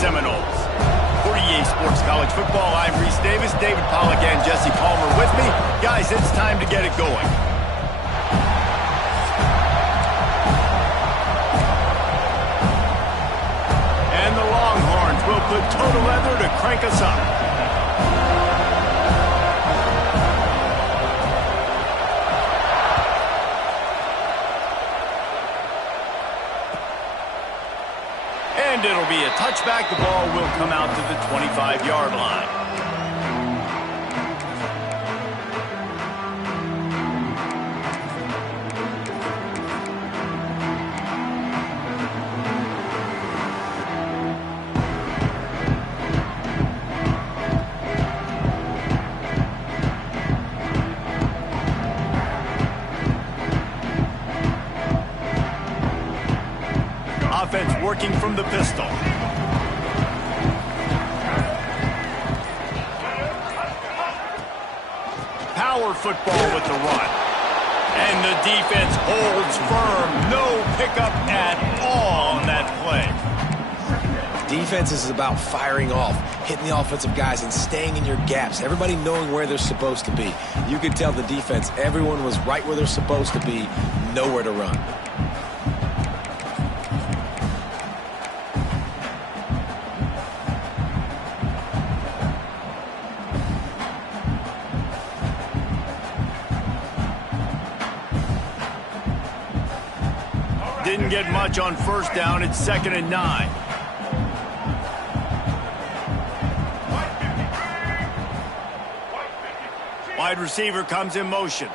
Seminoles. For EA Sports College Football, I'm Reese Davis, David Pollack, and Jesse Palmer with me. Guys, it's time to get it going. And the Longhorns will put total leather to crank us up. And it'll be a touchback. The ball will come out to the 25-yard line. Offense working from the pistol. Power football with the run. And the defense holds firm. No pickup at all on that play. Defense is about firing off, hitting the offensive guys and staying in your gaps. Everybody knowing where they're supposed to be. You could tell the defense, everyone was right where they're supposed to be, nowhere to run. Didn't get much on first down. It's 2nd and 9. Wide receiver comes in motion.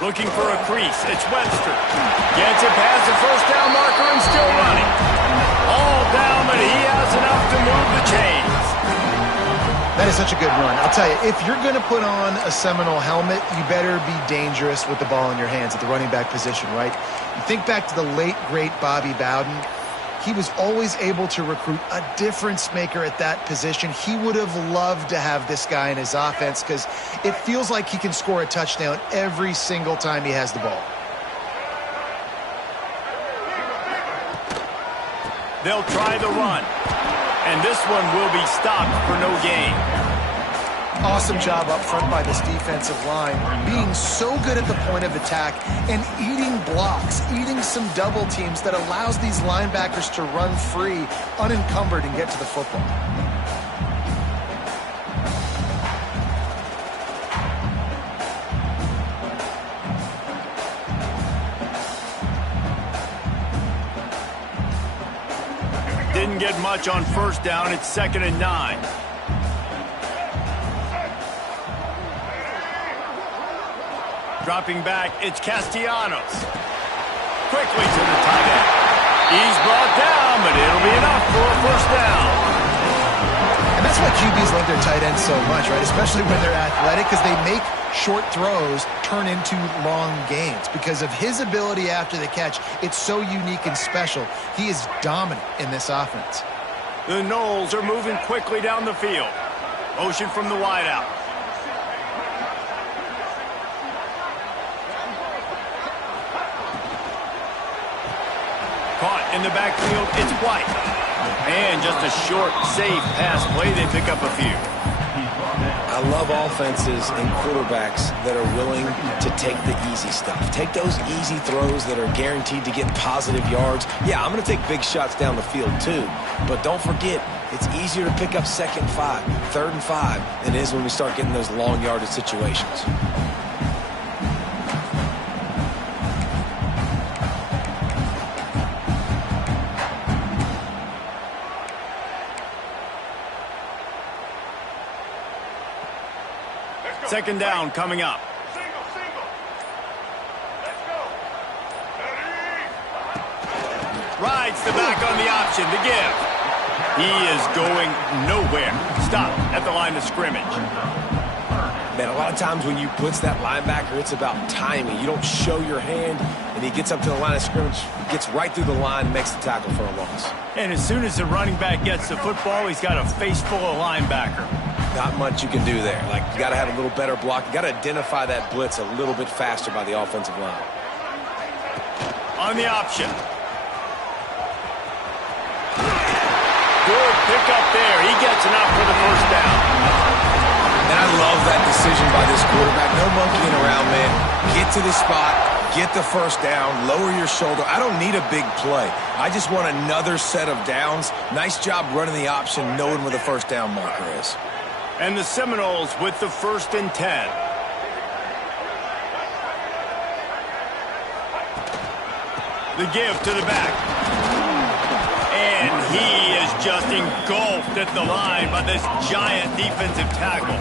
Looking for a crease. It's Webster. Gets it past the first down marker and still running. All down, but he has enough to move the chains. That is such a good run. I'll tell you, if you're going to put on a Seminole helmet, you better be dangerous with the ball in your hands at the running back position, right? You think back to the late, great Bobby Bowden. He was always able to recruit a difference maker at that position. He would have loved to have this guy in his offense because it feels like he can score a touchdown every single time he has the ball. They'll try the run. And this one will be stopped for no gain. Awesome job up front by this defensive line, being so good at the point of attack and eating blocks, eating some double teams that allows these linebackers to run free, unencumbered, and get to the football. Didn't get much on first down. It's 2nd and 9. Dropping back, it's Castellanos. Quickly to the tight end. He's brought down, but it'll be enough for a first down. And that's why QBs love their tight ends so much, right? Especially when they're athletic, because they make short throws turn into long gains. Because of his ability after the catch, it's so unique and special. He is dominant in this offense. The Noles are moving quickly down the field. Motion from the wideout. Caught in the backfield, it's White. And just a short, safe pass play. They pick up a few. I love offenses and quarterbacks that are willing to take the easy stuff. Take those easy throws that are guaranteed to get positive yards. Yeah, I'm going to take big shots down the field too. But don't forget, it's easier to pick up 2nd and 5, 3rd and 5 than it is when we start getting those long yardage situations. Second down coming up. Rides the back on the option to give. He is going nowhere. Stop at the line of scrimmage. Man, a lot of times when you blitz that linebacker, it's about timing. You don't show your hand, and he gets up to the line of scrimmage, gets right through the line, and makes the tackle for a loss. And as soon as the running back gets the football, he's got a face full of linebacker. Not much you can do there. Like, you got to have a little better block. You got to identify that blitz a little bit faster by the offensive line. on the option. Good pickup there. He gets enough for the first down. And I love that decision by this quarterback. No monkeying around, man. Get to the spot, get the first down, lower your shoulder. I don't need a big play. I just want another set of downs. Nice job running the option, knowing where the first down marker is. And the Seminoles with the 1st and 10. The give to the back. And he is just engulfed at the line by this giant defensive tackle.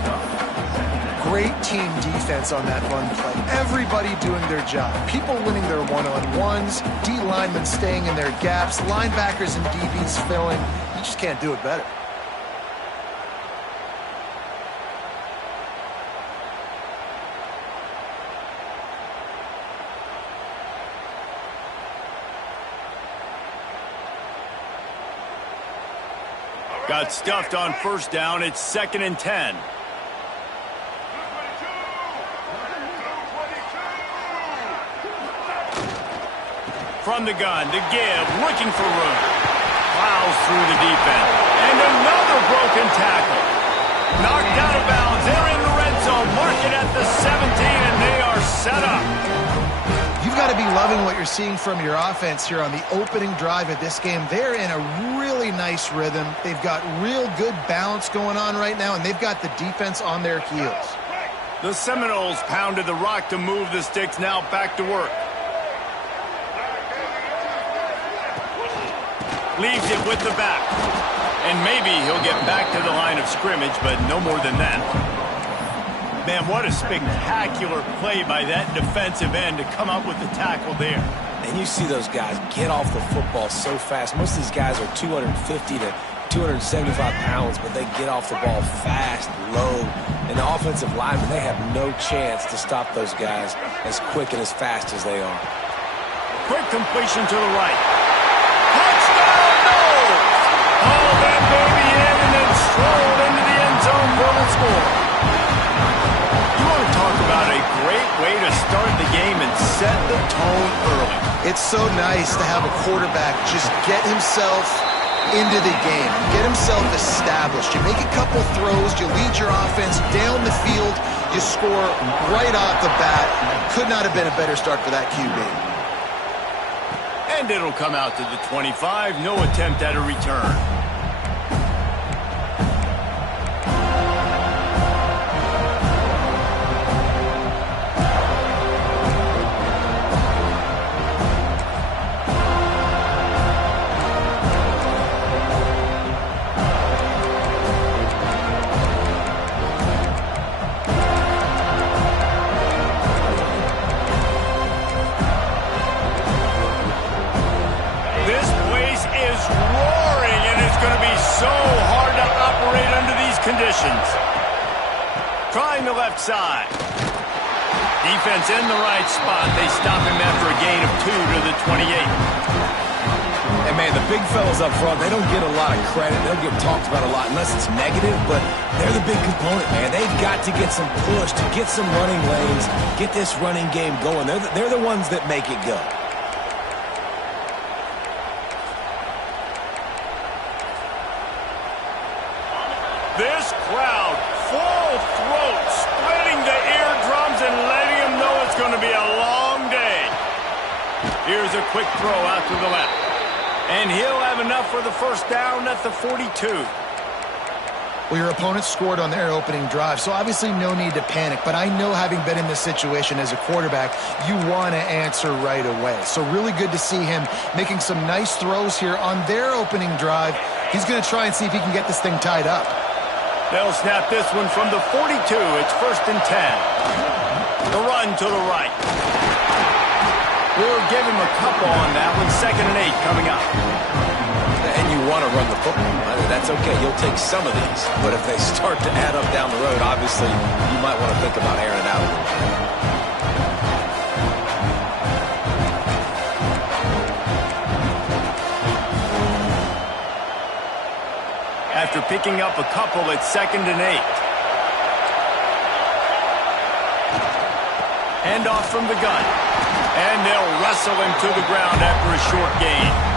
Great team defense on that run play. Everybody doing their job. People winning their one-on-ones, D linemen staying in their gaps, linebackers and DBs filling. You just can't do it better. Got stuffed on first down. It's 2nd and 10. From the gun, the give, looking for room. Plows through the defense. And another broken tackle. Knocked out of bounds. They're in the red zone. Mark it at the 17, and they are set up. You've got to be loving what you're seeing from your offense here on the opening drive of this game. They're in a really nice rhythm. They've got real good balance going on right now, and they've got the defense on their heels. The Seminoles pounded the rock to move the sticks. Now back to work. Leaves it with the back. And maybe he'll get back to the line of scrimmage, but no more than that. Man, what a spectacular play by that defensive end to come up with the tackle there. And you see those guys get off the football so fast. Most of these guys are 250 to 275 pounds, but they get off the ball fast, low. And the offensive linemen, they have no chance to stop those guys as quick and as fast as they are. Quick completion to the right. Touchdown, no! Oh, that baby in and then strolled into the end zone for the score. You want to talk about a great way to start the game and set the tone early. It's so nice to have a quarterback just get himself into the game, get himself established. You make a couple throws, you lead your offense down the field, you score right off the bat. Could not have been a better start for that QB. And it'll come out to the 25. No attempt at a return. Conditions. Trying the left side. Defense in the right spot. They stop him after a gain of 2 to the 28. And man, the big fellas up front, they don't get a lot of credit. They don't get talked about a lot unless it's negative, but they're the big component, man. They've got to get some push, to get some running lanes, get this running game going. They're the ones that make it go. This crowd, full throat, splitting the eardrums and letting them know it's going to be a long day. Here's a quick throw out to the left. And he'll have enough for the first down at the 42. Well, your opponent scored on their opening drive, so obviously no need to panic. But I know, having been in this situation as a quarterback, you want to answer right away. So really good to see him making some nice throws here on their opening drive. He's going to try and see if he can get this thing tied up. They'll snap this one from the 42. It's 1st and 10. The run to the right. We'll give him a couple on that one. 2nd and 8 coming up. And you want to run the football. That's okay. You'll take some of these. But if they start to add up down the road, obviously, you might want to think about airing it out a little bit. After picking up a couple, it's 2nd and 8. Hand off from the gun. And they'll wrestle him to the ground after a short gain.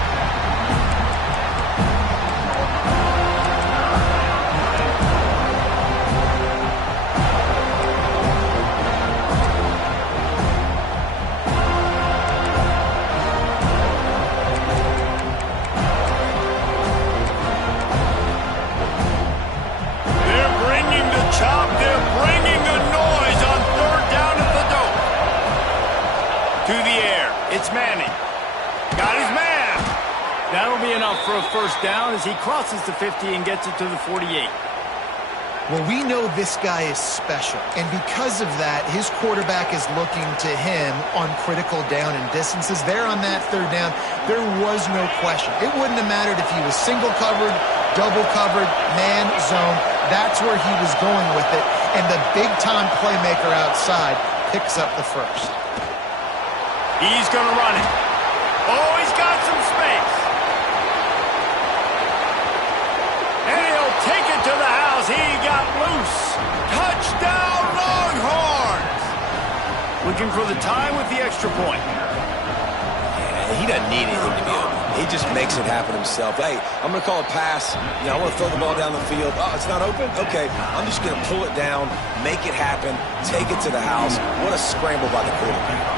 It's Manning. Got his man. That'll be enough for a first down as he crosses the 50 and gets it to the 48. Well, we know this guy is special, and because of that, his quarterback is looking to him on critical down and distances. There on that third down, there was no question. It wouldn't have mattered if he was single covered, double covered, man, zone. That's where he was going with it, and the big-time playmaker outside picks up the first. He's going to run it. Oh, he's got some space. And he'll take it to the house. He got loose. Touchdown, Longhorns. Looking for the time with the extra point. Yeah, he doesn't need anything to be open. He just makes it happen himself. Hey, I'm going to call a pass. I want to throw the ball down the field. Oh, it's not open? Okay, I'm just going to pull it down, make it happen, take it to the house. What a scramble by the quarterback.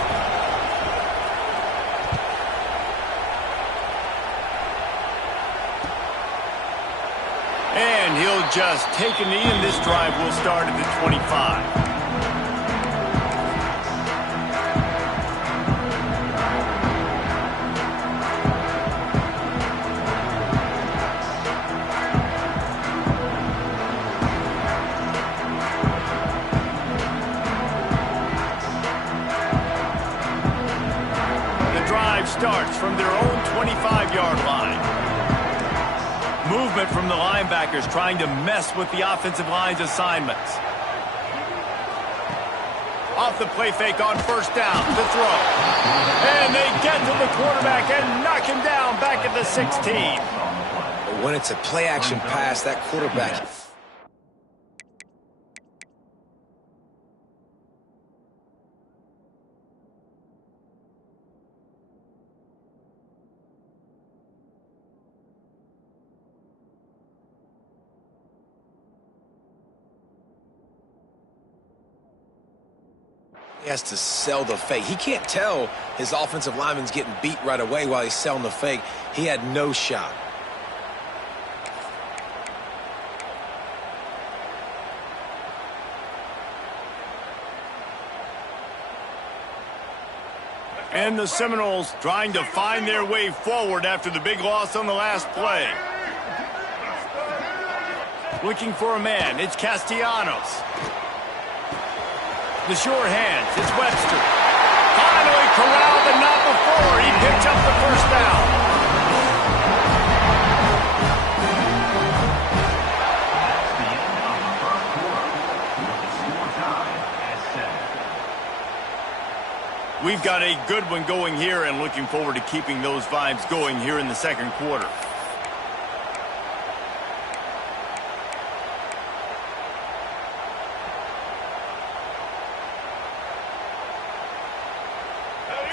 And he'll just take a knee, and this drive will start at the 25. The drive starts from their own 25-yard line. Movement from the linebackers trying to mess with the offensive line's assignments. Off the play fake on first down, the throw. And they get to the quarterback and knock him down back at the 16. But when it's a play-action pass, that quarterback... He has to sell the fake. He can't tell his offensive lineman's getting beat right away while he's selling the fake. He had no shot. And the Seminoles trying to find their way forward after the big loss on the last play. Looking for a man. It's Castellanos. The sure hands, it's Webster. Finally corralled, but not before. He picks up the first down. We've got a good one going here and looking forward to keeping those vibes going here in the second quarter.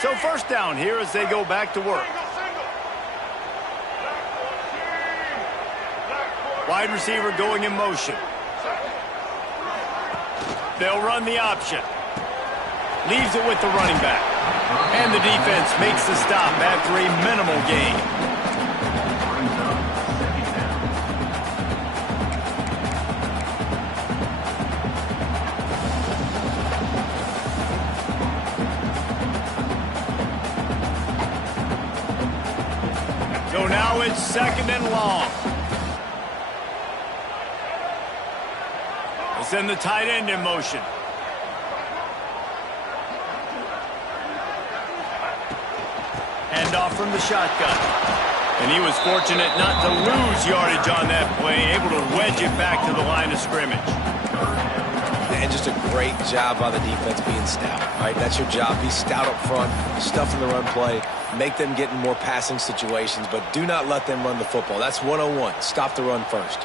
So first down here as they go back to work. Wide receiver going in motion. They'll run the option. Leaves it with the running back. And the defense makes the stop after a minimal gain. So now it's second and long. They send the tight end in motion. Hand off from the shotgun. And he was fortunate not to lose yardage on that play, able to wedge it back to the line of scrimmage. And just a great job by the defense being stout, right? That's your job. Be stout up front, stuff in the run play, make them get in more passing situations, but do not let them run the football. That's 101. Stop the run first.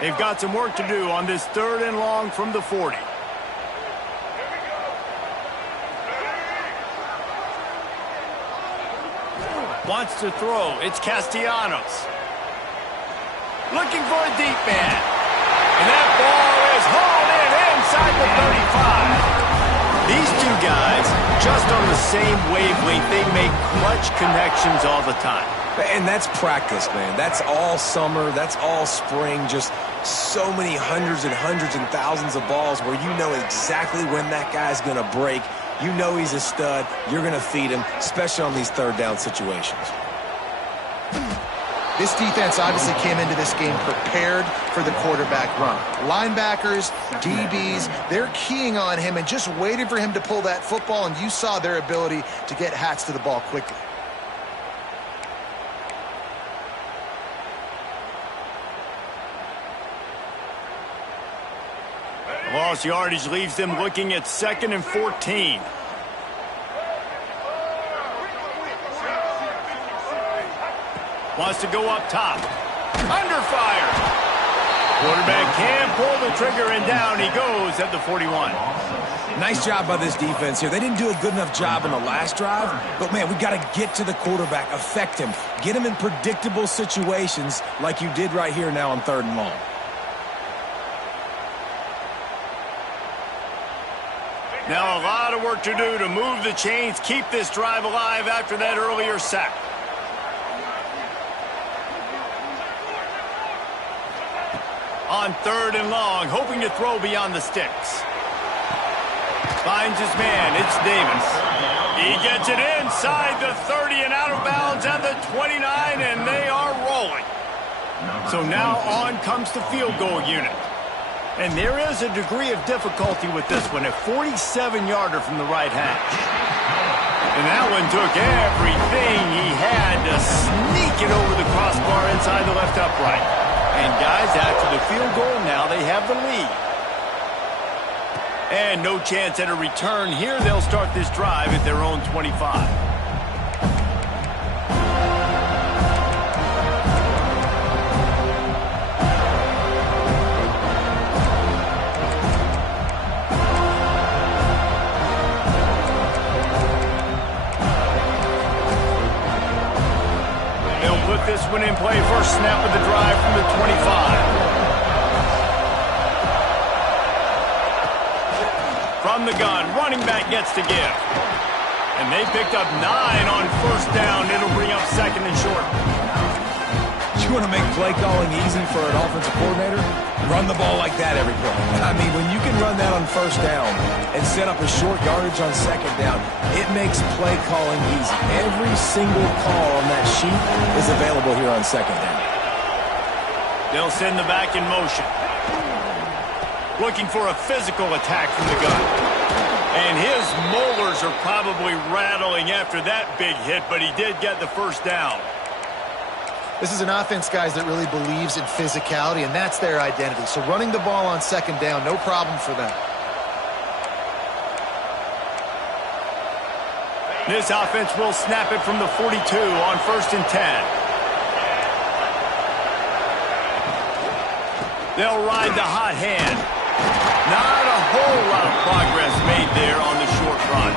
They've got some work to do on this 3rd and long from the 40. Wants to throw. It's Castellanos. Looking for a deep man. And that ball is hauled in inside the 35. These two guys, just on the same wavelength, they make clutch connections all the time. And that's practice, man. That's all summer. That's all spring. Just so many hundreds and thousands of balls where you know exactly when that guy's going to break. You know he's a stud. You're going to feed him, especially on these 3rd down situations. This defense obviously came into this game prepared for the quarterback run. Linebackers, DBs, they're keying on him and just waiting for him to pull that football, and you saw their ability to get Hats to the ball quickly. Lost yardage leaves them looking at 2nd and 14. Wants to go up top. Under fire. Quarterback can pull the trigger, and down he goes at the 41. Nice job by this defense here. They didn't do a good enough job in the last drive, but, man, we got to get to the quarterback, affect him, get him in predictable situations like you did right here now on 3rd and long. Now a lot of work to do to move the chains, keep this drive alive after that earlier sack. On 3rd and long, hoping to throw beyond the sticks. Finds his man, it's Davis. He gets it inside the 30 and out of bounds at the 29, and they are rolling. So now on comes the field goal unit. And there is a degree of difficulty with this one, a 47-yarder from the right hash. And that one took everything he had to sneak it over the crossbar inside the left upright. And guys, after the field goal, now they have the lead. And no chance at a return here. They'll start this drive at their own 25. This one in play, first snap of the drive from the 25. From the gun, running back gets to give. And they picked up 9 on 1st down. It'll bring up 2nd and short. You want to make play calling easy for an offensive coordinator? Run the ball like that every play. I mean, when you can run that on 1st down and set up a short yardage on 2nd down, it makes play calling easy. Every single call on that sheet is available here on 2nd down. They'll send the back in motion. Looking for a physical attack from the gun. And his molars are probably rattling after that big hit, but he did get the 1st down. This is an offense, guys, that really believes in physicality, and that's their identity. So running the ball on 2nd down, no problem for them. This offense will snap it from the 42 on 1st and 10. They'll ride the hot hand. Not a whole lot of progress made there on the short run.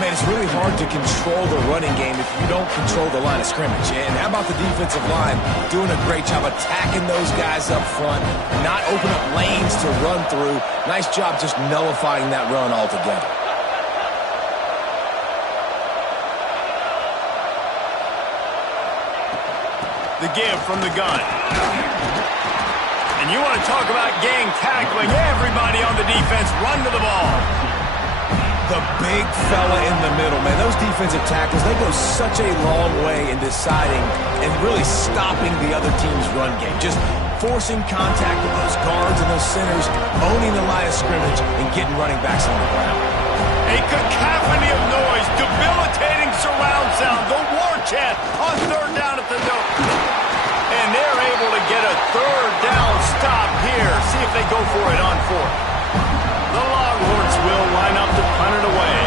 Man, it's really hard to control the running game if you don't control the line of scrimmage. And how about the defensive line doing a great job attacking those guys up front, not open up lanes to run through. Nice job just nullifying that run altogether. The give from the gun. And you want to talk about gang tackling. Everybody on the defense run to the ball. The big fella in the middle, man. Those defensive tackles, they go such a long way in deciding and really stopping the other team's run game. Just forcing contact with those guards and those centers, owning the line of scrimmage, and getting running backs on the ground. A cacophony of noise, debilitating surround sound, the war chant on 3rd down at the nose. And they're able to get a 3rd down stop here. See if they go for it on 4th. The Longhorns will line up to punt it away.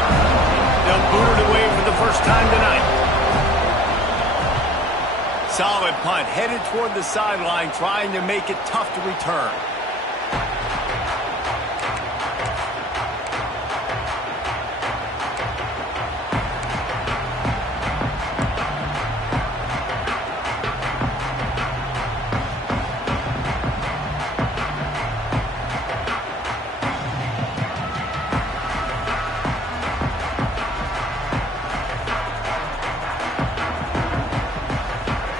They'll boot it away for the first time tonight. Solid punt, headed toward the sideline, trying to make it tough to return.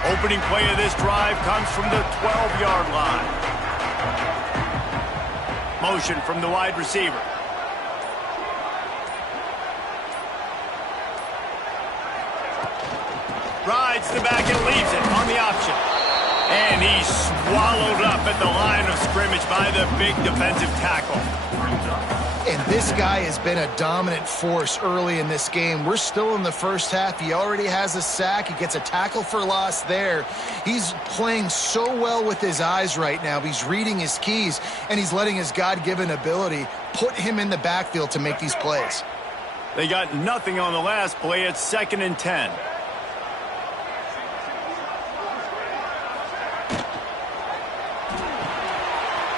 Opening play of this drive comes from the 12-yard line. Motion from the wide receiver. Rides the back and leaves it on the option. And he's swallowed up at the line of scrimmage by the big defensive tackle. And this guy has been a dominant force early in this game. We're still in the first half. He already has a sack. He gets a tackle for loss there. He's playing so well with his eyes right now. He's reading his keys, and he's letting his God-given ability put him in the backfield to make these plays. They got nothing on the last play. It's 2nd and 10.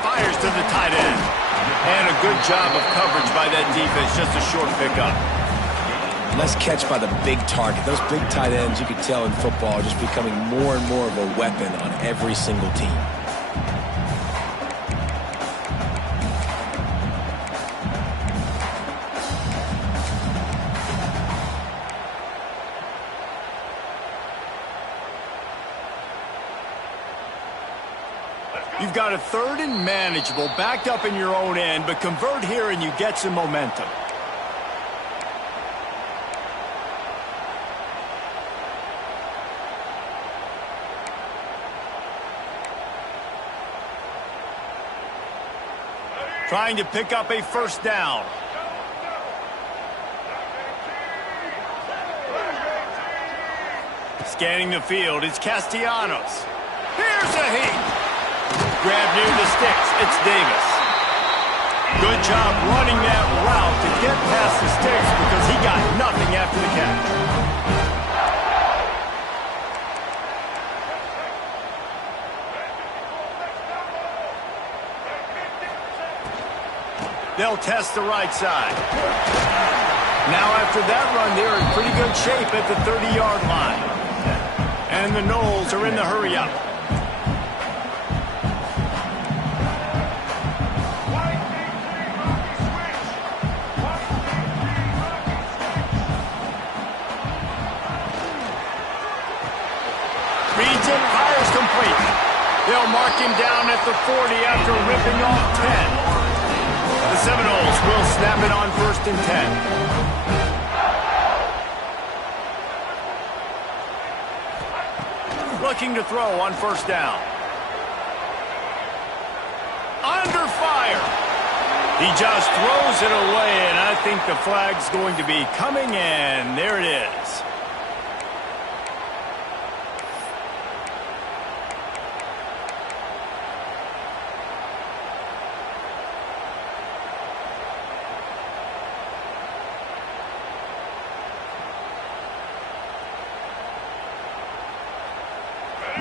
Fires to the tight end. And a good job of coverage by that defense. Just a short pickup. Nice catch by the big target. Those big tight ends, you could tell in football, are just becoming more and more of a weapon on every single team. You've got a 3rd and manageable, backed up in your own end, but convert here and you get some momentum. Trying to pick up a 1st down. Scanning the field, it's Castellanos. Here's a heat. Grab near the sticks. It's Davis. Good job running that route to get past the sticks because he got nothing after the catch. They'll test the right side. Now after that run, they're in pretty good shape at the 30-yard line. And the Noles are in the hurry-up. Reads it, fires complete. They'll mark him down at the 40 after ripping off 10. The Seminoles will snap it on 1st and 10. Looking to throw on 1st down. Under fire. He just throws it away, and I think the flag's going to be coming in. There it is.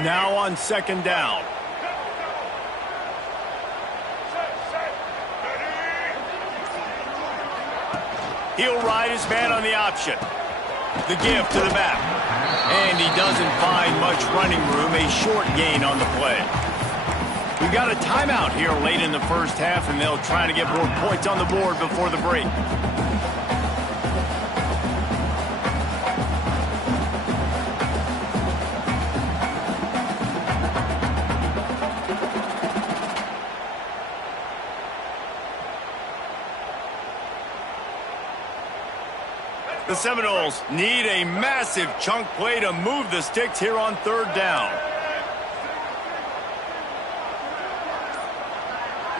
Now on 2nd down. He'll ride his man on the option. The give to the back. And he doesn't find much running room. A short gain on the play. We've got a timeout here late in the first half, and they'll try to get more points on the board before the break. The Seminoles need a massive chunk play to move the sticks here on 3rd down.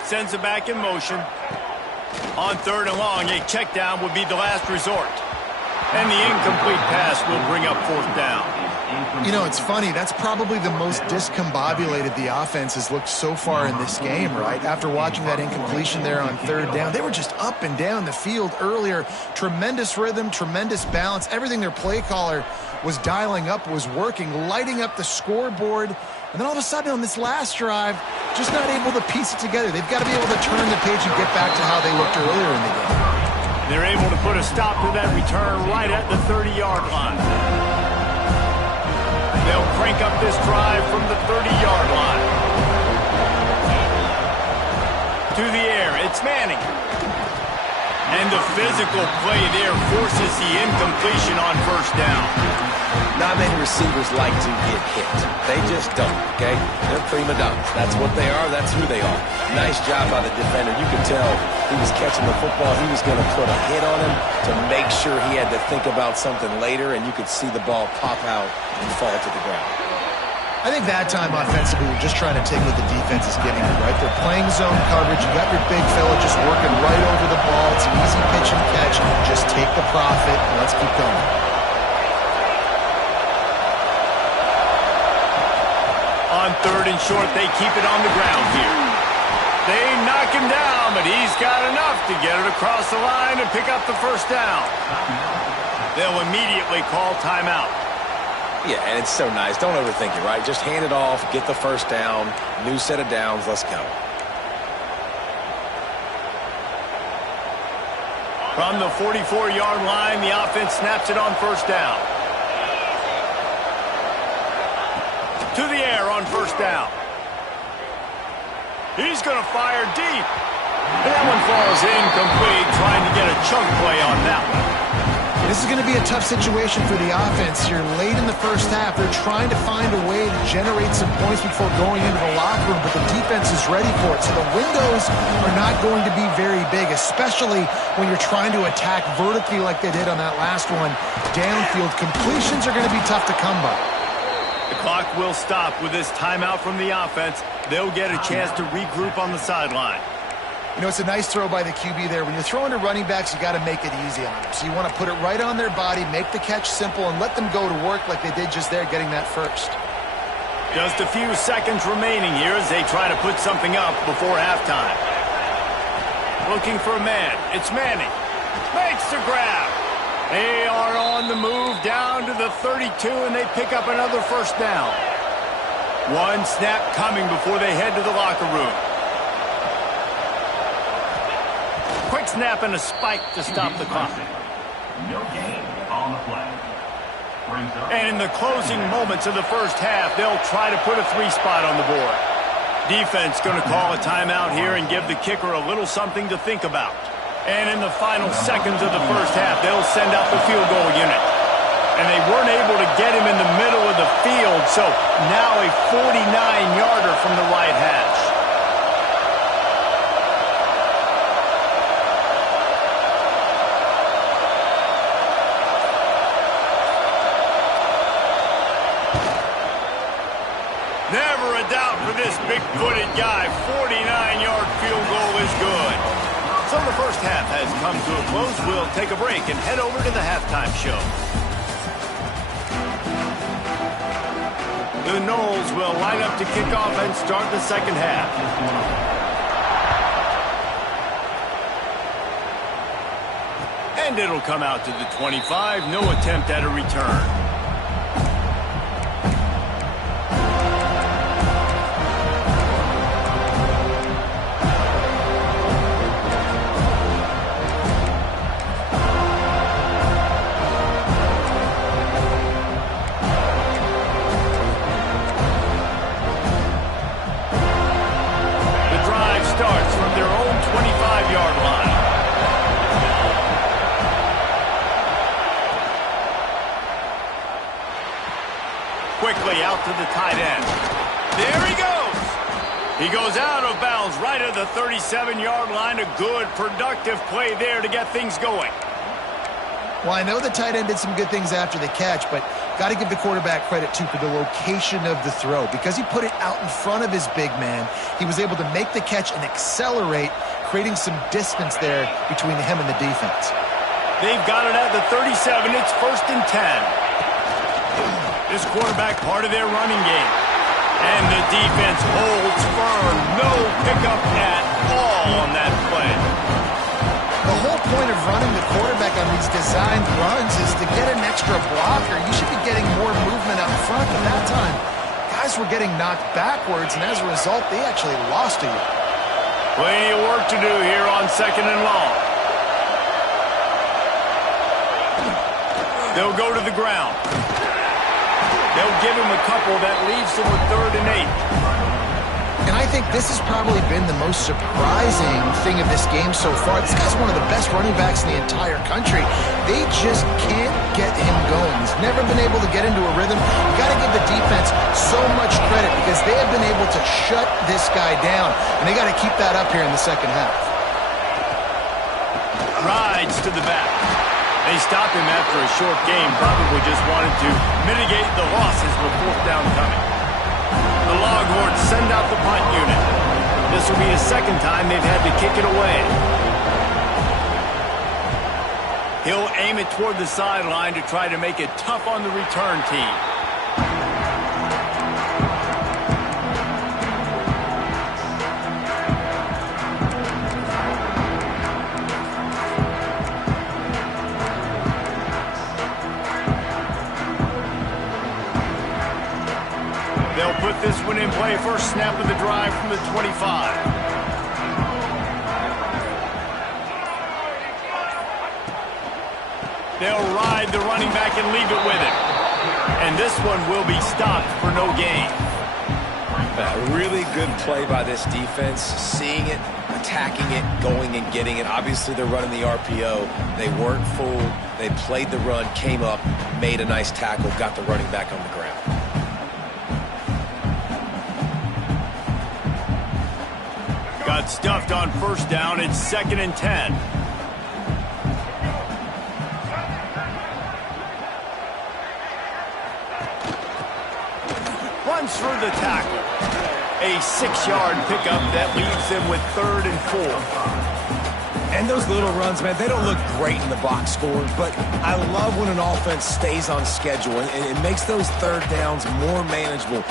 Sends it back in motion. On 3rd and long, a check down would be the last resort. And the incomplete pass will bring up 4th down. You know, it's funny. That's probably the most discombobulated the offense has looked so far in this game, right? After watching that incompletion there on third down, they were just up and down the field earlier. Tremendous rhythm, tremendous balance. Everything their play caller was dialing up was working, lighting up the scoreboard. And then all of a sudden on this last drive, just not able to piece it together. They've got to be able to turn the page and get back to how they looked earlier in the game. They're able to put a stop to that return right at the 30-yard line. They'll crank up this drive from the 30-yard line. To the air, it's Manning. And the physical play there forces the incompletion on first down. Not many receivers like to get hit. They just don't, okay? They're prima donnas. That's what they are. That's who they are. Nice job by the defender. You could tell he was catching the football. He was going to put a hit on him to make sure he had to think about something later, and you could see the ball pop out and fall to the ground. I think that time offensively, we're just trying to take what the defense is giving you, right? They're playing zone coverage. You got your big fella just working right over the ball. It's an easy pitch and catch. Just take the profit and let's keep going. On third and short, they keep it on the ground here. They knock him down, but he's got enough to get it across the line and pick up the first down. They'll immediately call timeout. Yeah, and it's so nice. Don't overthink it, right? Just hand it off, get the first down, new set of downs, let's go. From the 44-yard line, the offense snaps it on first down. To the air on first down. He's going to fire deep. And that one falls incomplete, trying to get a chunk play on that one. This is going to be a tough situation for the offense here. Late in the first half, they're trying to find a way to generate some points before going into the locker room, but the defense is ready for it. So the windows are not going to be very big, especially when you're trying to attack vertically like they did on that last one. Downfield completions are going to be tough to come by. The clock will stop with this timeout from the offense. They'll get a chance to regroup on the sideline. You know, it's a nice throw by the QB there. When you're throwing to running backs, you got to make it easy on them. So you want to put it right on their body, make the catch simple, and let them go to work like they did just there, getting that first. Just a few seconds remaining here as they try to put something up before halftime. Looking for a man. It's Manning. Makes the grab. They are on the move down to the 32, and they pick up another first down. One snap coming before they head to the locker room. Quick snap and a spike to stop the clock. No gain on the play. And in the closing moments of the first half, they'll try to put a 3-spot on the board. Defense going to call a timeout here and give the kicker a little something to think about. And in the final seconds of the first half, they'll send out the field goal unit. And they weren't able to get him in the middle of the field, so now a 49-yarder from the right hash. Never a doubt for this big-footed guy. 49-yard field goal is good. So the first half has come to a close. We'll take a break and head over to the halftime show. The Noles will line up to kick off and start the second half. And it'll come out to the 25. No attempt at a return. Starts from their own 25-yard line. Quickly out to the tight end. There he goes. He goes out of bounds right at the 37-yard line. A good, productive play there to get things going. Well, I know the tight end did some good things after the catch, but got to give the quarterback credit, too, for the location of the throw. Because he put it out in front of his big man, he was able to make the catch and accelerate, creating some distance there between him and the defense. They've got it at the 37. It's 1st and 10. This quarterback part of their running game. And the defense holds firm. No pickup at all on that play. The whole point of running the quarterback on these designed runs is to get an extra blocker. You should be getting more movement out front. At that time, guys were getting knocked backwards, and as a result, they actually lost a yard. Plenty of work to do here on 2nd and long. They'll go to the ground. They'll give him a couple that leaves him with 3rd and 8. And I think this has probably been the most surprising thing of this game so far. This guy's one of the best running backs in the entire country. They just can't get him going. He's never been able to get into a rhythm. You've got to give the defense so much credit because they have been able to shut this guy down. And they got to keep that up here in the second half. Rides to the back. They stopped him after a short game, probably just wanted to mitigate the losses with 4th down coming. The Longhorns send out the punt unit. This will be the 2nd time they've had to kick it away. He'll aim it toward the sideline to try to make it tough on the return team. They'll put this one in play. First snap of the drive from the 25. They'll ride the running back and leave it with him. And this one will be stopped for no gain. A really good play by this defense. Seeing it, attacking it, going and getting it. Obviously, they're running the RPO. They weren't fooled. They played the run, came up, made a nice tackle, got the running back on the ground. Got stuffed on 1st down. It's 2nd and 10. Runs through the tackle. A 6-yard pickup that leaves them with 3rd and 4. And those little runs, man, they don't look great in the box score, but I love when an offense stays on schedule, and it makes those 3rd downs more manageable,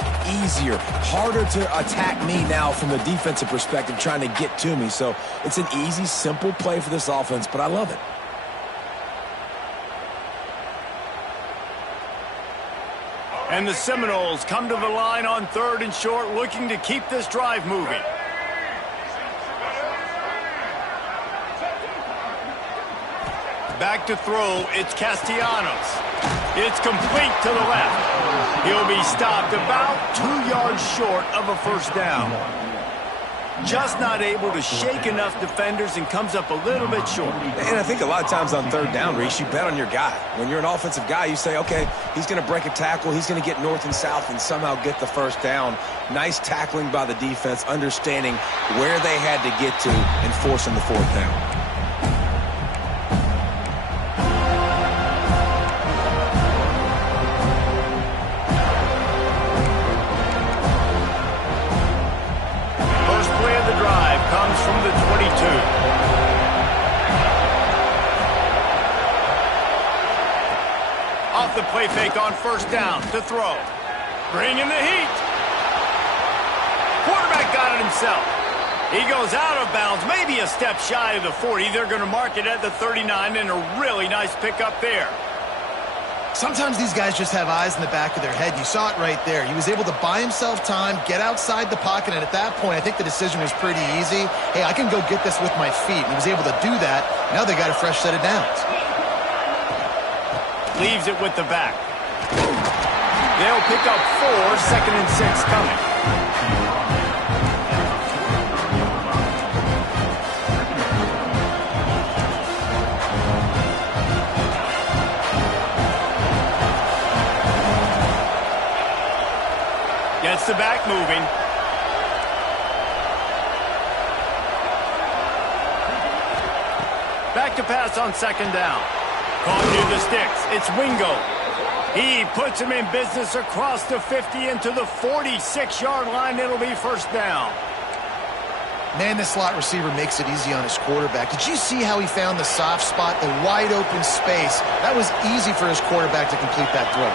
easier, harder to attack me now from the defensive perspective trying to get to me. So it's an easy, simple play for this offense, but I love it. And the Seminoles come to the line on 3rd and short, looking to keep this drive moving. Back to throw, it's Castellanos. It's complete to the left. He'll be stopped about 2 yards short of a 1st down. Just not able to shake enough defenders and comes up a little bit short. And I think a lot of times on 3rd down, Reese, you bet on your guy. When you're an offensive guy, you say, okay, he's going to break a tackle, he's going to get north and south and somehow get the 1st down. Nice tackling by the defense, understanding where they had to get to and forcing the 4th down. From the 22. Off the play fake on 1st down to throw. Bringing the heat. Quarterback got it himself. He goes out of bounds, maybe a step shy of the 40. They're going to mark it at the 39, and a really nice pickup there. Sometimes these guys just have eyes in the back of their head. You saw it right there. He was able to buy himself time, get outside the pocket, and at that point, I think the decision was pretty easy. Hey, I can go get this with my feet. And he was able to do that. Now they got a fresh set of downs. Leaves it with the back. They'll pick up 4, 2nd and 6 coming. Gets the back moving. Back to pass on 2nd down. Caught near the sticks. It's Wingo. He puts him in business across the 50 into the 46-yard line. It'll be 1st down. Man, the slot receiver makes it easy on his quarterback. Did you see how he found the soft spot, the wide open space? That was easy for his quarterback to complete that throw.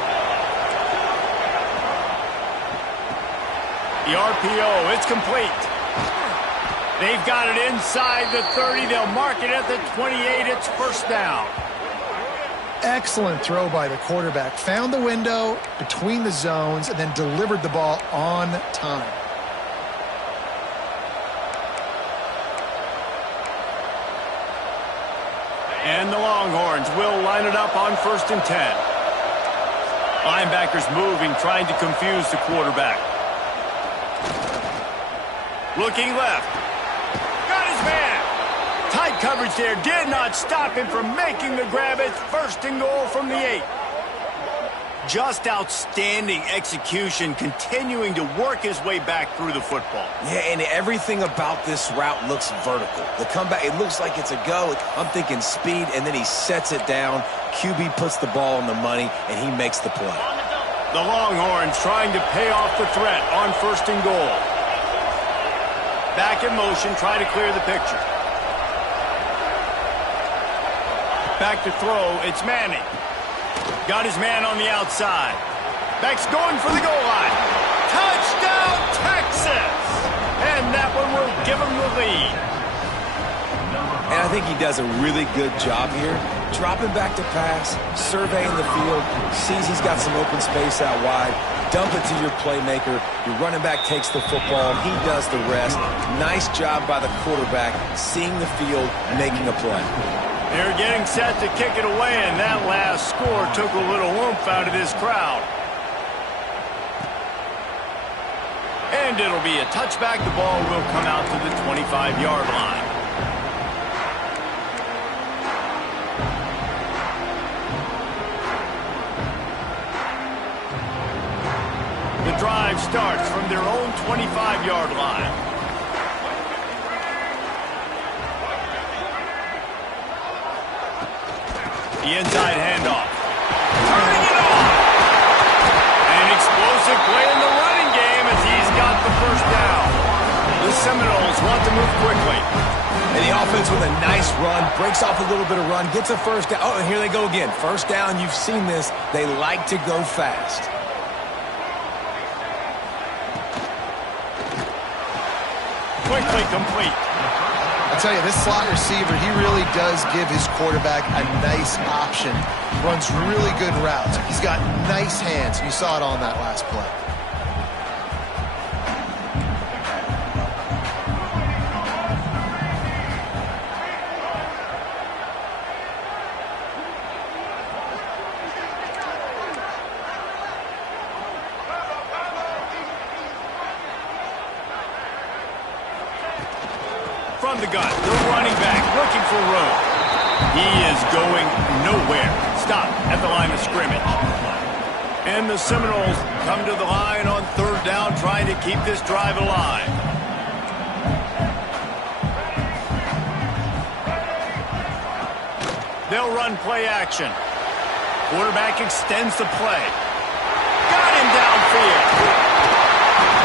The RPO, it's complete. They've got it inside the 30. They'll mark it at the 28. It's first down. Excellent throw by the quarterback. Found the window between the zones and then delivered the ball on time. And the Longhorns will line it up on 1st and 10. Linebackers moving, trying to confuse the quarterback. Looking left. Got his man. Tight coverage there. Did not stop him from making the grab. It's 1st and goal from the 8. Just outstanding execution, continuing to work his way back through the football. Yeah, and everything about this route looks vertical. The comeback, it looks like it's a go. I'm thinking speed, and then he sets it down. QB puts the ball on the money, and he makes the play. The Longhorns trying to pay off the threat on 1st and goal. Back in motion, try to clear the picture. Back to throw, it's Manning. Got his man on the outside. Beck's going for the goal line. Touchdown, Texas! And that one will give him the lead. And I think he does a really good job here. Dropping back to pass, surveying the field, sees he's got some open space out wide. Dump it to your playmaker. Your running back takes the football. He does the rest. Nice job by the quarterback, seeing the field, making a play. They're getting set to kick it away, and that last score took a little oomph out of this crowd. And it'll be a touchback. The ball will come out to the 25-yard line. The drive starts from their own 25-yard line. The inside handoff. Turning it on. An explosive play in the running game as he's got the first down. The Seminoles want to move quickly. And the offense with a nice run, breaks off a little bit of run, gets a first down. Oh, and here they go again. First down, you've seen this. They like to go fast. Quickly complete. I'll tell you, this slot receiver, he really does give his quarterback a nice option. Runs really good routes. He's got nice hands. You saw it on that last play. From the gun, the running back looking for room. He is going nowhere. Stop at the line of scrimmage. And the Seminoles come to the line on 3rd down, trying to keep this drive alive. They'll run play action. Quarterback extends the play. Got him downfield.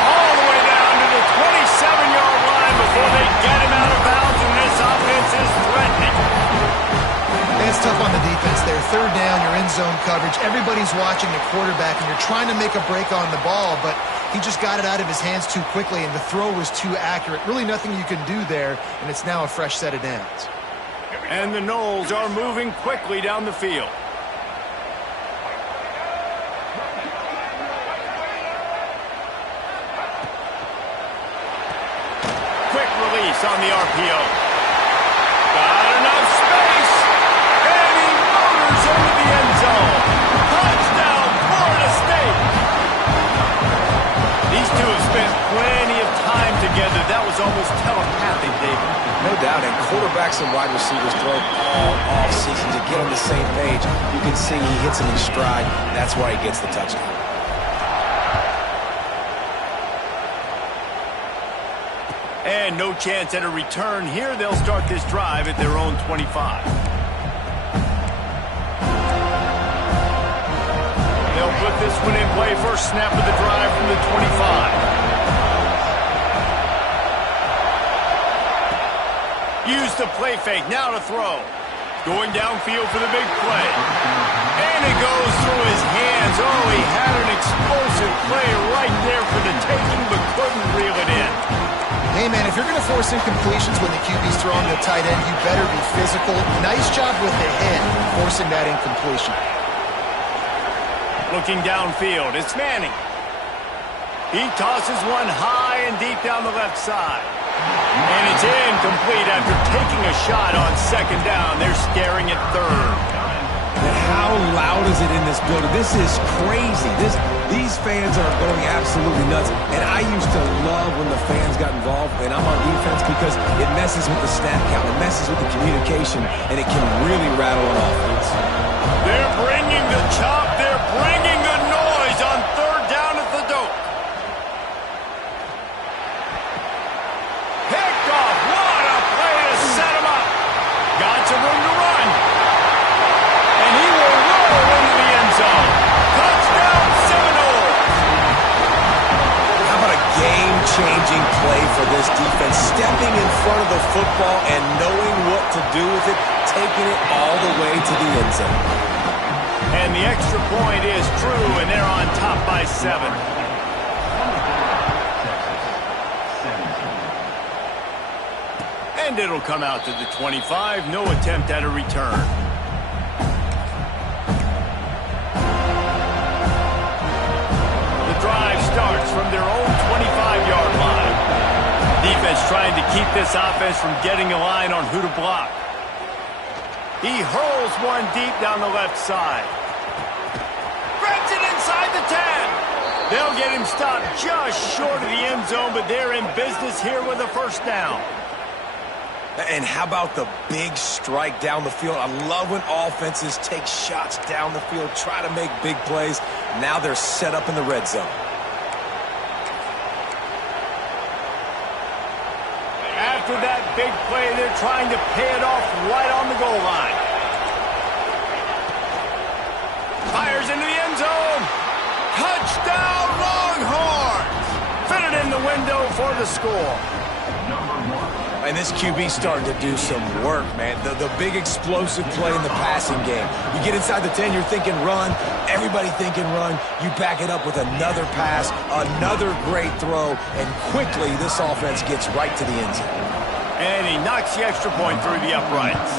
All the way down to the 27-yard line before they get him out of bounds, and this offense is threatening. It's tough on the defense there. 3rd down, you're in zone coverage. Everybody's watching the quarterback, and you're trying to make a break on the ball, but he just got it out of his hands too quickly, and the throw was too accurate. Really nothing you can do there, and it's now a fresh set of downs. And the Noles are moving quickly down the field. Quick release on the RPO. Got enough space. And he motors into the end zone. Touchdown, Florida State. These two have spent plenty of time together. That was almost telepathic, David. No doubt, and quarterbacks and wide receivers throw all offseason to get on the same page. You can see he hits him in stride. That's why he gets the touchdown. And no chance at a return here. They'll start this drive at their own 25. They'll put this one in play. First snap of the drive from the 25. Use the play fake. Now to throw. Going downfield for the big play. And it goes through his hands. Oh, he had an explosive play right there for the taking, but couldn't reel it in. Hey, man, if you're going to force incompletions when the QB's throwing the tight end, you better be physical. Nice job with the hit, forcing that incompletion. Looking downfield, it's Manning. He tosses one high and deep down the left side. And it's incomplete after taking a shot on second down. They're staring at third. And how loud is it in this building? This is crazy. These fans are going absolutely nuts. And I used to love when the fans got involved, and I'm on defense, because it messes with the snap count, it messes with the communication, and it can really rattle an offense. They're bringing the chop. They're bringing the noise on third down at the dope. Picked off. What a play to set him up. Got some room to run. And he will roll into the end zone. Touchdown, Seminoles. How about a game-changing play for this defense? Stepping in front of the football and knowing what to do with it, taking it all the way to the end zone. And the extra point is true, and they're on top by 7. And it'll come out to the 25. No attempt at a return. The drive starts from their own 25-yard line. Defense trying to keep this offense from getting a line on who to block. He hurls one deep down the left side. Grabs it inside the 10. They'll get him stopped just short of the end zone, but they're in business here with a first down. And how about the big strike down the field? I love when offenses take shots down the field, try to make big plays. Now they're set up in the red zone. After that big play, they're trying to pay it off right on the goal line. Fires into the end zone. Touchdown, Longhorns! Fitted in the window for the score. And this QB starting to do some work, man. The big explosive play in the passing game. You get inside the 10, you're thinking run. Everybody thinking run. You back it up with another pass, another great throw, and quickly this offense gets right to the end zone. And he knocks the extra point through the uprights.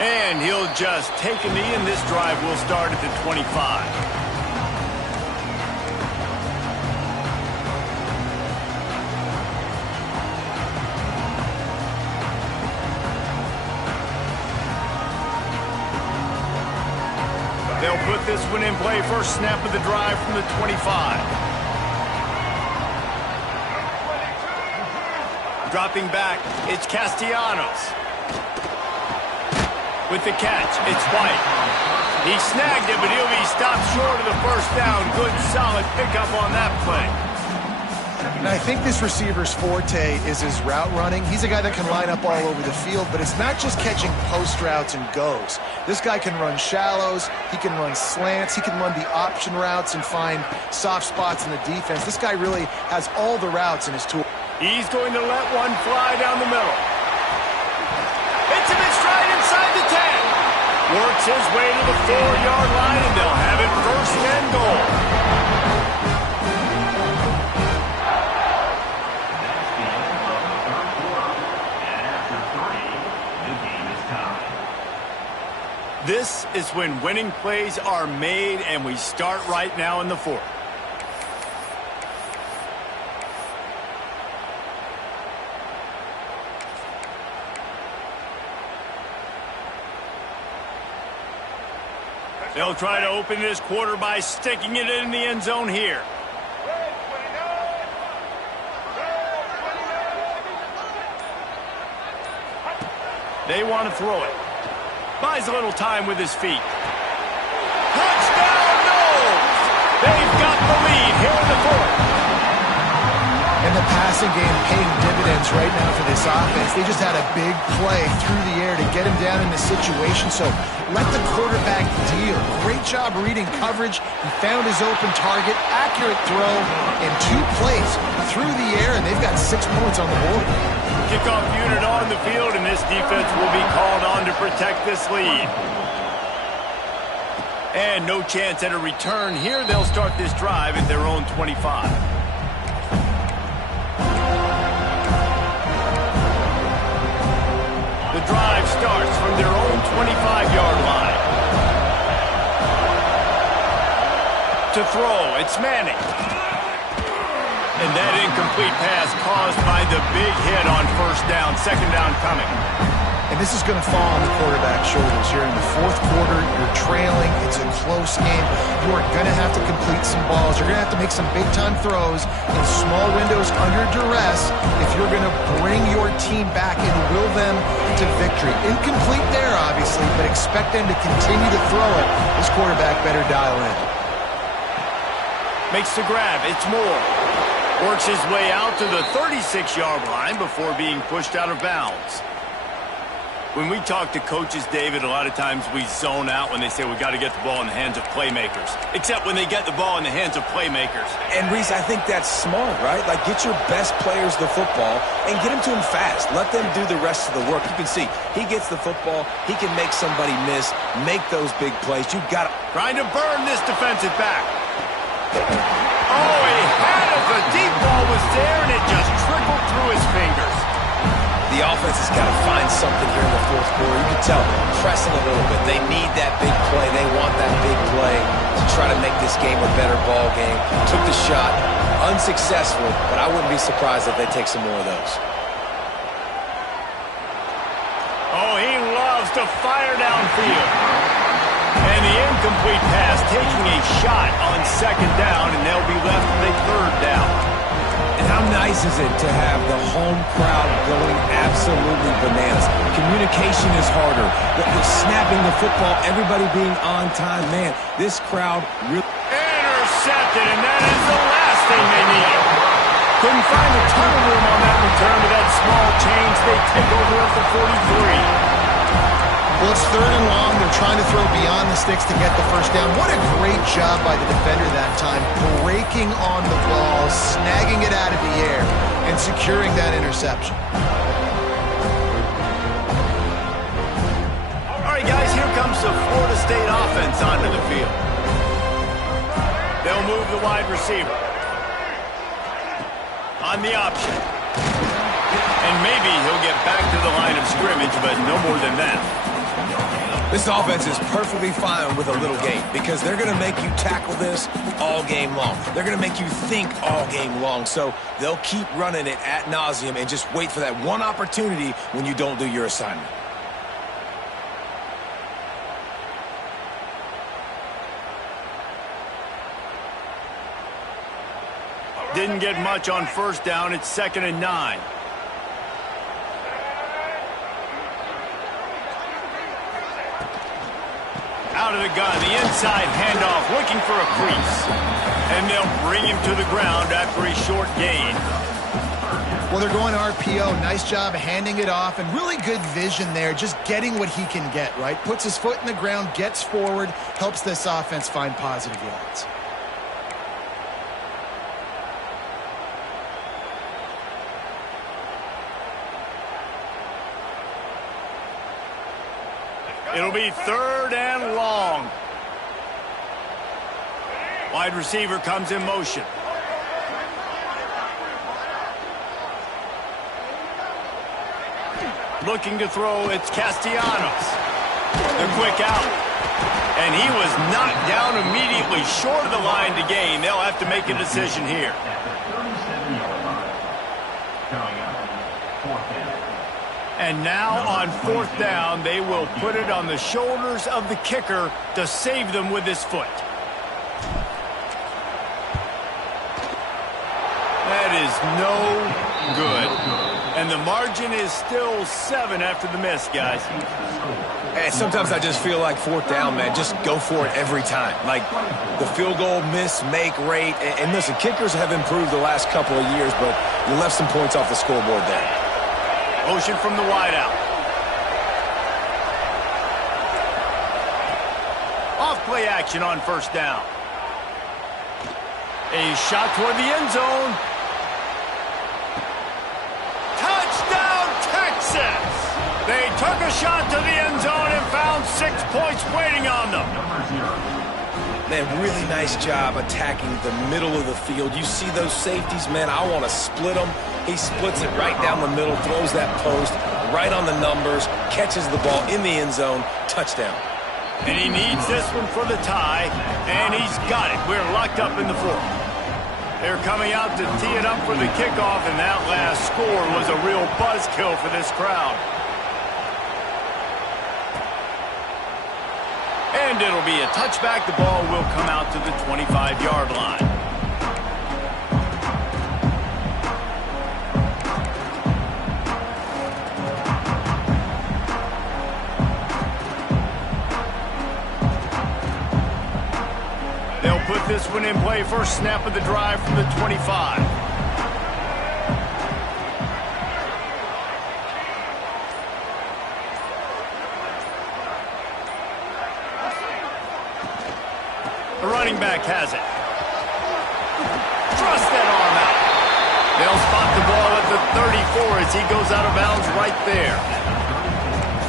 And he'll just take a knee, and this drive will start at the 25. They'll put this one in play. First snap of the drive from the 25. Dropping back, it's Castellanos. With the catch, it's White. He snagged it, but he'll be stopped short of the first down. Good, solid pickup on that play. And I think this receiver's forte is his route running. He's a guy that can line up all over the field, but it's not just catching post routes and goes. This guy can run shallows, he can run slants, he can run the option routes and find soft spots in the defense. This guy really has all the routes in his tool. He's going to let one fly down the middle. It's him in stride inside the 10. Works his way to the 4-yard line, and they'll have it first and goal. This is when winning plays are made, and we start right now in the 4th. They'll try to open this quarter by sticking it in the end zone here. They want to throw it. Buys a little time with his feet. Touchdown, Noles! They've got the lead here in the 4th. And the passing game paying dividends right now for this offense. They just had a big play through the air to get him down in the situation. So let the quarterback deal. Great job reading coverage. He found his open target, accurate throw, and 2 plays through the air, and they've got 6 points on the board. Kickoff unit on the field, and this defense will be called on to protect this lead. And no chance at a return here. They'll start this drive at their own 25. The drive starts from their own 25-yard line. To throw, it's Manning. And that incomplete pass caused by the big hit on first down. Second down coming. And this is going to fall on the quarterback's shoulders here in the fourth quarter. You're trailing. It's a close game. You are going to have to complete some balls. You're going to have to make some big-time throws in small windows under duress if you're going to bring your team back and will them to victory. Incomplete there, obviously, but expect them to continue to throw it. This quarterback better dial in. Makes the grab. It's Moore. Works his way out to the 36-yard line before being pushed out of bounds. When we talk to coaches, David, a lot of times we zone out when they say we got to get the ball in the hands of playmakers. Except when they get the ball in the hands of playmakers. And, Reese, I think that's smart, right? Like, get your best players the football and get them to him fast. Let them do the rest of the work. You can see, he gets the football. He can make somebody miss, make those big plays. You've got to... Trying to burn this defensive back. Oh, he had it. The deep ball was there, and it just trickled through his fingers. The offense has got to find something here in the fourth quarter. You can tell, pressing a little bit. They need that big play. They want that big play to try to make this game a better ball game. Took the shot, unsuccessful, but I wouldn't be surprised if they take some more of those. Oh, he loves to fire downfield. And the incomplete pass taking a shot on second down, and they'll be left with a third down. And how nice is it to have the home crowd going absolutely bananas? Communication is harder. The snapping the football, everybody being on time. Man, this crowd really... Intercepted, and that is the last thing they needed. Couldn't find a ton of room on that return to that small change. They take over at the 43. Well, it's third and long. They're trying to throw beyond the sticks to get the first down. What a great job by the defender that time, breaking on the ball, snagging it out of the air, and securing that interception. All right, guys, here comes the Florida State offense onto the field. They'll move the wide receiver. On the option. And maybe he'll get back to the line of scrimmage, but no more than that. This offense is perfectly fine with a little game because they're going to make you tackle this all game long. They're going to make you think all game long. So they'll keep running it ad nauseum and just wait for that one opportunity when you don't do your assignment. Didn't get much on first down. It's 2nd and 9. Out of the gun, the inside handoff, looking for a crease. And they'll bring him to the ground after a short gain. Well, they're going RPO. Nice job handing it off, and really good vision there, just getting what he can get, right? Puts his foot in the ground, gets forward, helps this offense find positive yards. It'll be 3rd and long. Wide receiver comes in motion. Looking to throw, it's Castellanos. The quick out. And he was knocked down immediately short of the line to gain. They'll have to make a decision here. And now on 4th down, they will put it on the shoulders of the kicker to save them with his foot. That is no good. And the margin is still 7 after the miss, guys. And sometimes I just feel like 4th down, man, just go for it every time. Like the field goal miss, make rate. And listen, kickers have improved the last couple of years, but you left some points off the scoreboard there. Motion from the wideout. Off play action on 1st down. A shot toward the end zone. Touchdown, Texas! They took a shot to the end zone and found 6 points waiting on them. Man, really nice job attacking the middle of the field. You see those safeties, man, I want to split them. He splits it right down the middle, throws that post right on the numbers, catches the ball in the end zone, touchdown. And he needs this one for the tie, and he's got it. We're locked up in the fourth. They're coming out to tee it up for the kickoff, and that last score was a real buzzkill for this crowd. And it'll be a touchback. The ball will come out to the 25-yard line. They'll put this one in play. First snap of the drive from the 25. The running back has it. Thrust that arm out. They'll spot the ball at the 34 as he goes out of bounds right there.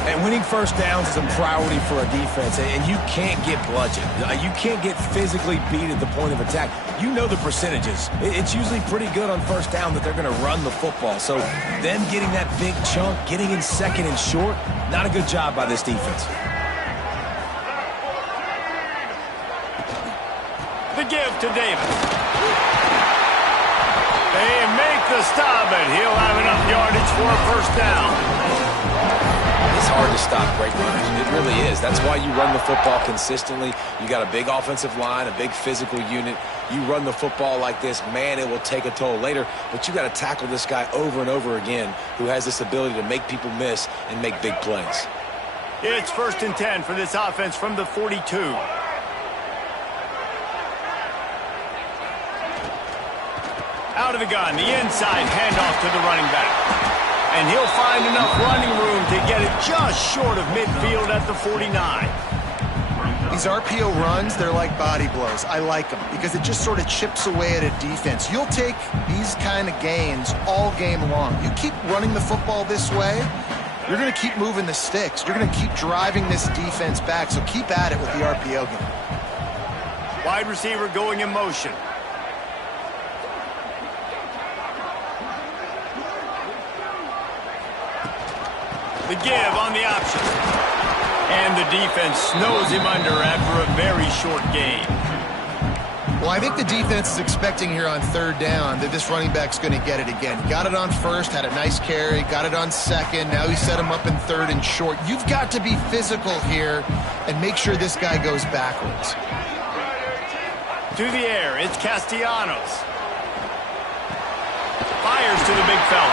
And winning first downs is a priority for a defense, and you can't get bludgeoned. You can't get physically beat at the point of attack. You know the percentages. It's usually pretty good on first down that they're going to run the football. So them getting that big chunk, getting in second and short, not a good job by this defense. The give to Davis. They make the stop, and he'll have enough yardage for a first down. It's hard to stop great runners. It really is. That's why you run the football consistently. You got a big offensive line, a big physical unit. You run the football like this, man, it will take a toll later. But you got to tackle this guy over and over again who has this ability to make people miss and make big plays. It's 1st and 10 for this offense from the 42. Out of the gun, the inside handoff to the running back. And he'll find enough running room to get it just short of midfield at the 49. These RPO runs, they're like body blows. I like them because it just sort of chips away at a defense. You'll take these kind of gains all game long. You keep running the football this way, you're going to keep moving the sticks. You're going to keep driving this defense back, so keep at it with the RPO game. Wide receiver going in motion. The give on the option. And the defense snows him under after a very short gain. Well, I think the defense is expecting here on 3rd down that this running back's going to get it again. Got it on first, had a nice carry, got it on second. Now he set him up in 3rd and short. You've got to be physical here and make sure this guy goes backwards. To the air, it's Castellanos. Fires to the big fella.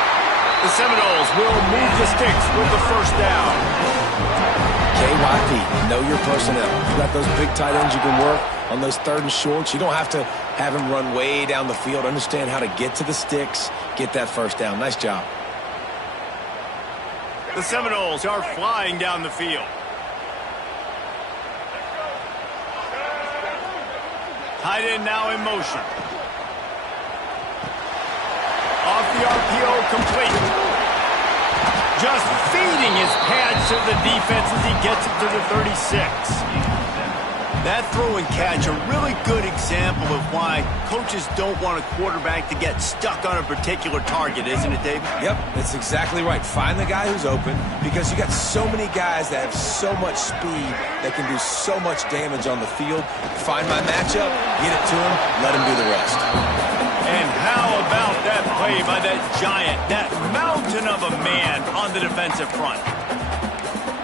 The Seminoles will move the sticks with the first down. KYP, know your personnel. You got those big tight ends you can work on those 3rd and shorts. You don't have to have him run way down the field. Understand how to get to the sticks, get that first down. Nice job. The Seminoles are flying down the field. Tight end now in motion. Off the RPO, complete. Just feeding his pads to the defense as he gets it to the 36. That throw and catch, a really good example of why coaches don't want a quarterback to get stuck on a particular target, isn't it, David? Yep, that's exactly right. Find the guy who's open because you got so many guys that have so much speed that can do so much damage on the field. Find my matchup, get it to him, let him do the rest. And how about that play by that giant, that mountain of a man on the defensive front?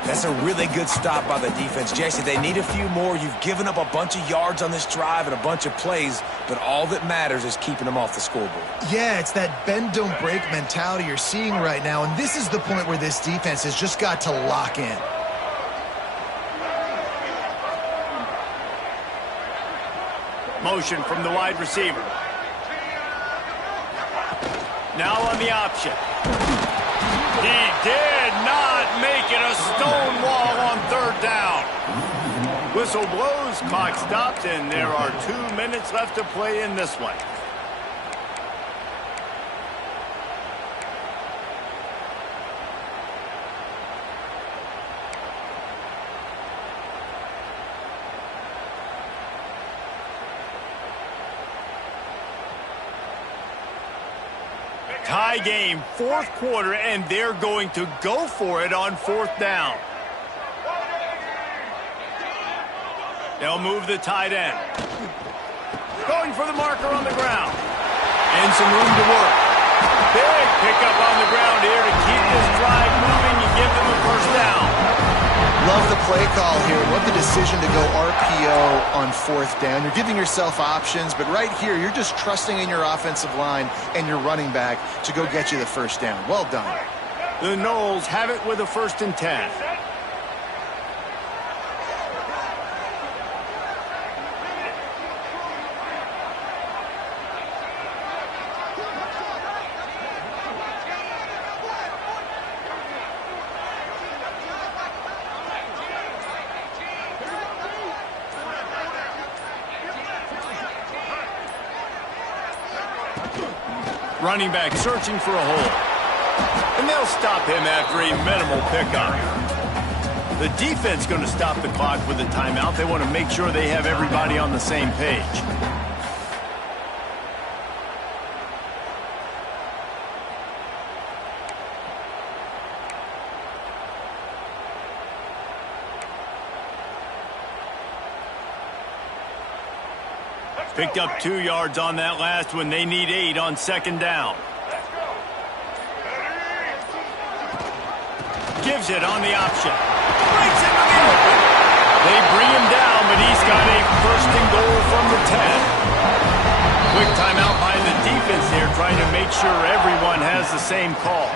That's a really good stop by the defense. Jason, they need a few more. You've given up a bunch of yards on this drive and a bunch of plays, but all that matters is keeping them off the scoreboard. Yeah, it's that bend, don't break mentality you're seeing right now, and this is the point where this defense has just got to lock in. Motion from the wide receiver. Now on the option. He did not make it a stone wall on 3rd down. Whistle blows, clock stops, and there are 2 minutes left to play in this one. Tie game, fourth quarter, and they're going to go for it on fourth down. They'll move the tight end. Going for the marker on the ground. And some room to work. Big pickup on the ground here to keep this drive moving and give them a first down. Love the play call here. Love the decision to go RPO on fourth down. You're giving yourself options, but right here, you're just trusting in your offensive line and your running back to go get you the first down. Well done. The Noles have it with a 1st and 10. Running back searching for a hole. And they'll stop him after a minimal pickup. The defense going to stop the clock with a timeout. They want to make sure they have everybody on the same page. Picked up 2 yards on that last one. They need 8 on second down. Gives it on the option. Breaks into the open. They bring him down, but he's got a 1st and goal from the 10. Quick timeout by the defense here, trying to make sure everyone has the same call.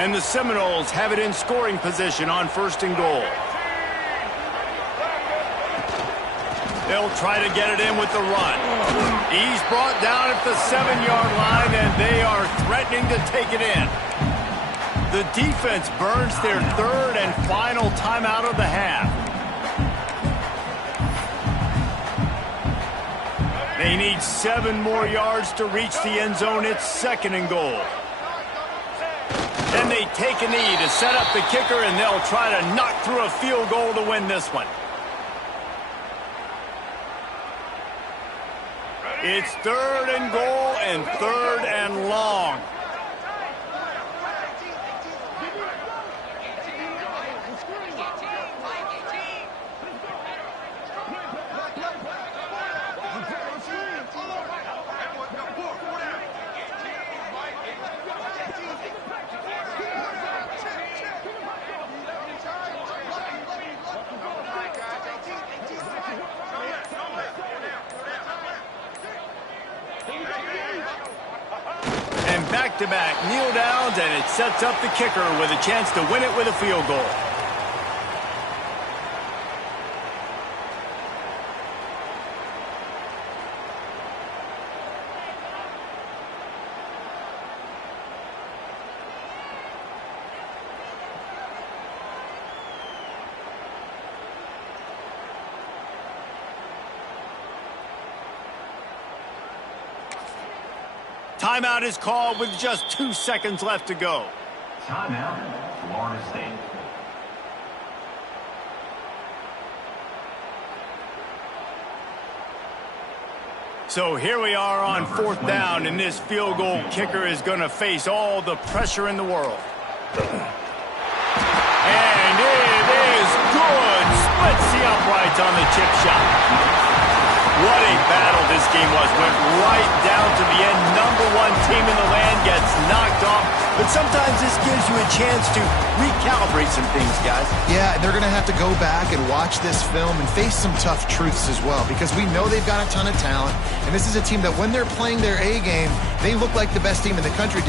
And the Seminoles have it in scoring position on 1st and goal. They'll try to get it in with the run. He's brought down at the 7-yard line, and they are threatening to take it in. The defense burns their 3rd and final timeout of the half. They need 7 more yards to reach the end zone. It's 2nd and goal. Then they take a knee to set up the kicker, and they'll try to knock through a field goal to win this one. It's 3rd and goal and 3rd and long. And back-to-back kneel downs, and it sets up the kicker with a chance to win it with a field goal. Timeout is called with just 2 seconds left to go. Timeout, Florida State. So here we are on 4th down, and this field goal kicker is going to face all the pressure in the world. And it is good. Splits the uprights on the chip shot. What a battle this game was. Went right down to the end. #1 team in the land gets knocked off. But sometimes this gives you a chance to recalibrate some things, guys. Yeah, and they're going to have to go back and watch this film and face some tough truths as well, because we know they've got a ton of talent. And this is a team that when they're playing their A game, they look like the best team in the country.